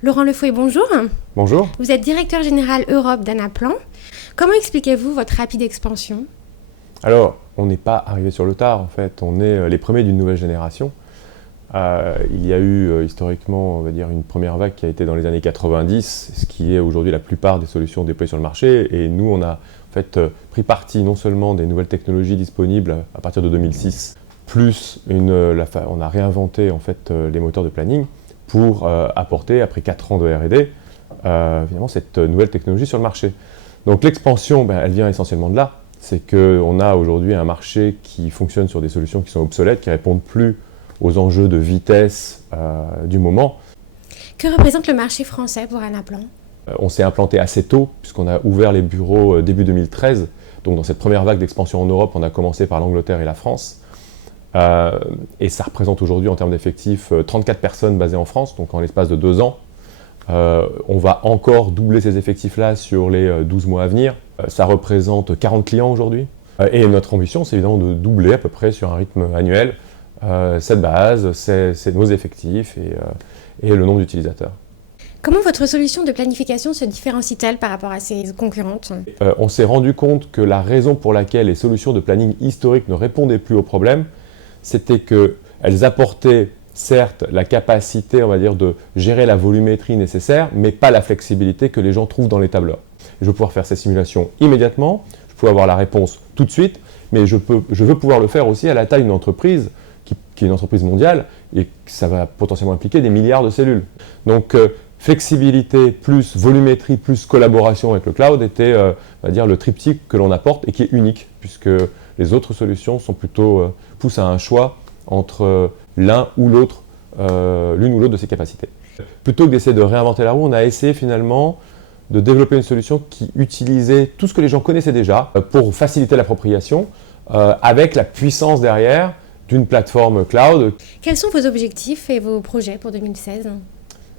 Laurent Lefouet, bonjour. Bonjour. Vous êtes directeur général Europe d'Anaplan. Comment expliquez-vous votre rapide expansion? Alors, on n'est pas arrivé sur le tard, en fait. On est les premiers d'une nouvelle génération. Il y a eu historiquement, on va dire, une première vague qui a été dans les années 90, ce qui est aujourd'hui la plupart des solutions déployées sur le marché. Et nous, on a en fait pris parti non seulement des nouvelles technologies disponibles à partir de 2006, plus on a réinventé en fait les moteurs de planning pour apporter, après 4 ans de R&D, évidemment cette nouvelle technologie sur le marché. Donc l'expansion, elle vient essentiellement de là. C'est qu'on a aujourd'hui un marché qui fonctionne sur des solutions qui sont obsolètes, qui ne répondent plus aux enjeux de vitesse du moment. Que représente le marché français pour Anaplan? On s'est implanté assez tôt, puisqu'on a ouvert les bureaux début 2013. Donc dans cette première vague d'expansion en Europe, on a commencé par l'Angleterre et la France. Et ça représente aujourd'hui, en termes d'effectifs, 34 personnes basées en France, donc en l'espace de 2 ans. On va encore doubler ces effectifs-là sur les 12 mois à venir. Ça représente 40 clients aujourd'hui. Et notre ambition, c'est évidemment de doubler à peu près sur un rythme annuel cette base, c'est nos effectifs et le nombre d'utilisateurs. Comment votre solution de planification se différencie-t-elle par rapport à ses concurrentes? On s'est rendu compte que la raison pour laquelle les solutions de planning historiques ne répondaient plus aux problèmes, c'était qu'elles apportaient certes la capacité, on va dire, de gérer la volumétrie nécessaire, mais pas la flexibilité que les gens trouvent dans les tableurs. Je veux pouvoir faire ces simulations immédiatement, je peux avoir la réponse tout de suite, mais je veux pouvoir le faire aussi à la taille d'une entreprise qui est une entreprise mondiale et ça va potentiellement impliquer des milliards de cellules. Donc flexibilité plus volumétrie plus collaboration avec le cloud était on va dire, le triptyque que l'on apporte et qui est unique puisque les autres solutions sont plutôt poussent à un choix entre l'une ou l'autre de ces capacités. Plutôt que d'essayer de réinventer la roue, on a essayé finalement de développer une solution qui utilisait tout ce que les gens connaissaient déjà pour faciliter l'appropriation avec la puissance derrière d'une plateforme cloud. Quels sont vos objectifs et vos projets pour 2016?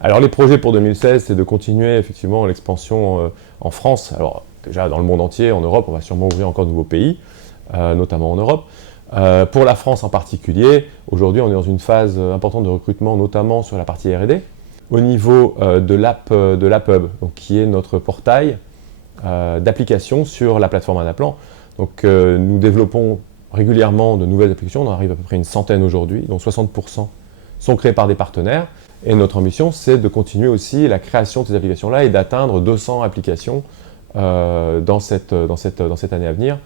Alors les projets pour 2016, c'est de continuer effectivement l'expansion en France. Alors déjà dans le monde entier, en Europe, on va sûrement ouvrir encore de nouveaux pays, notamment en Europe. Pour la France en particulier, aujourd'hui on est dans une phase importante de recrutement, notamment sur la partie R&D. Au niveau de l'app Hub, donc, qui est notre portail d'applications sur la plateforme Anaplan. Donc nous développons régulièrement de nouvelles applications, on arrive à peu près une centaine aujourd'hui, dont 60% sont créées par des partenaires. Et notre ambition, c'est de continuer aussi la création de ces applications-là et d'atteindre 200 applications dans cette année à venir.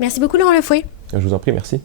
Merci beaucoup Laurent Lefouet. Je vous en prie, merci.